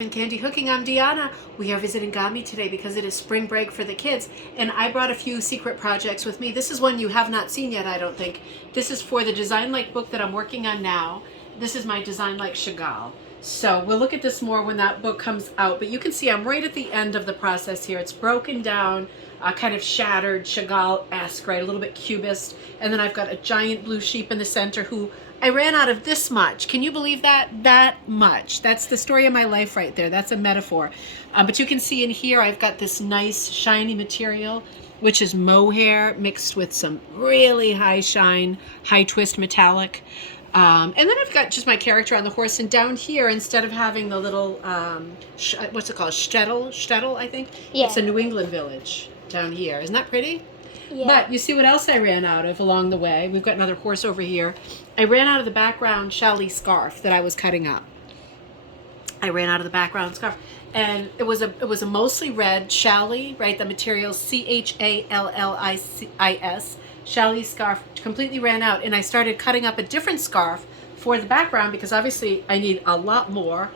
And Candy Hooking, I'm Deanna. We are visiting Gami today because it is spring break for the kids, and I brought a few secret projects with me. This is one you have not seen yet, I don't think. This is for the Design Like book that I'm working on now. This is my Design Like Chagall. So we'll look at this more when that book comes out, but you can see I'm right at the end of the process here. It's broken down, kind of shattered, Chagall-esque, right? A little bit cubist. And then I've got a giant blue sheep in the center who I ran out of this much. Can you believe that? That much. That's the story of my life right there. That's a metaphor. But you can see in here I've got this nice shiny material, which is mohair mixed with some really high shine, high twist metallic. And then I've got just my character on the horse, and down here, instead of having the little, what's it called, shtetl, I think? Yeah. It's a New England village down here. Isn't that pretty? Yeah. But you see what else I ran out of along the way? We've got another horse over here. I ran out of the background Challis scarf that I was cutting up. I ran out of the background scarf. And it was a mostly red Challis, right? The material Challis. Challis scarf completely ran out, and I started cutting up a different scarf for the background because obviously I need a lot more,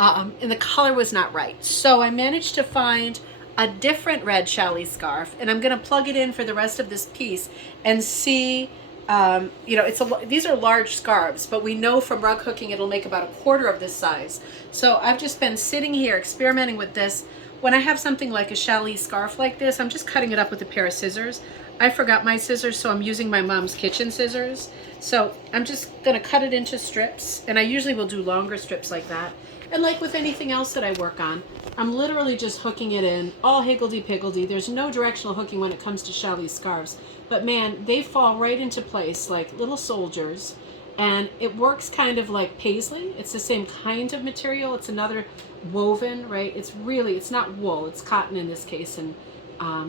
and the color was not right. So I managed to find a different red Challis scarf, and I'm going to plug it in for the rest of this piece and see. These are large scarves, but we know from rug hooking it'll make about a quarter of this size. So I've just been sitting here experimenting with this. When I have something like a Challis scarf like this, I'm just cutting it up with a pair of scissors. I forgot my scissors, so I'm using my mom's kitchen scissors. So I'm just gonna cut it into strips, and I usually will do longer strips like that. And like with anything else that I work on, I'm literally just hooking it in, all higgledy-piggledy. There's no directional hooking when it comes to Challis scarves. But man, they fall right into place like little soldiers. And it works kind of like paisley. It's the same kind of material. It's another woven, right? It's not wool, it's cotton in this case. And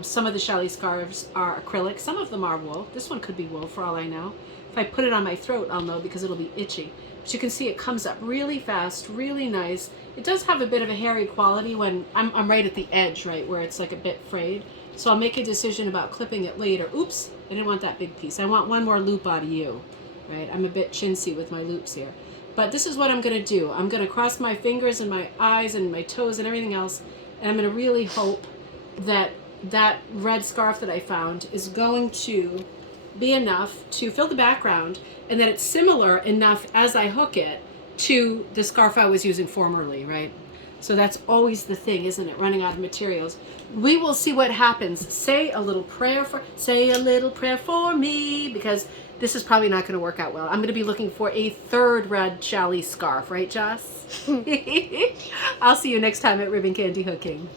some of the Challis scarves are acrylic. Some of them are wool. This one could be wool for all I know. If I put it on my throat, I'll know because it'll be itchy. But you can see it comes up really fast, really nice. It does have a bit of a hairy quality when I'm right at the edge, right, where it's like a bit frayed. So I'll make a decision about clipping it later. Oops, I didn't want that big piece. I want one more loop out of you, right? I'm a bit chintzy with my loops here. But this is what I'm gonna do. I'm gonna cross my fingers and my eyes and my toes and everything else, and I'm gonna really hope that that red scarf that I found is going to be enough to fill the background, and that it's similar enough as I hook it to the scarf I was using formerly, right? So that's always the thing, isn't it? Running out of materials. We will see what happens. Say a little prayer for me, because this is probably not going to work out well. I'm going to be looking for a third red Challis scarf, right, Joss? I'll see you next time at Ribbon Candy Hooking.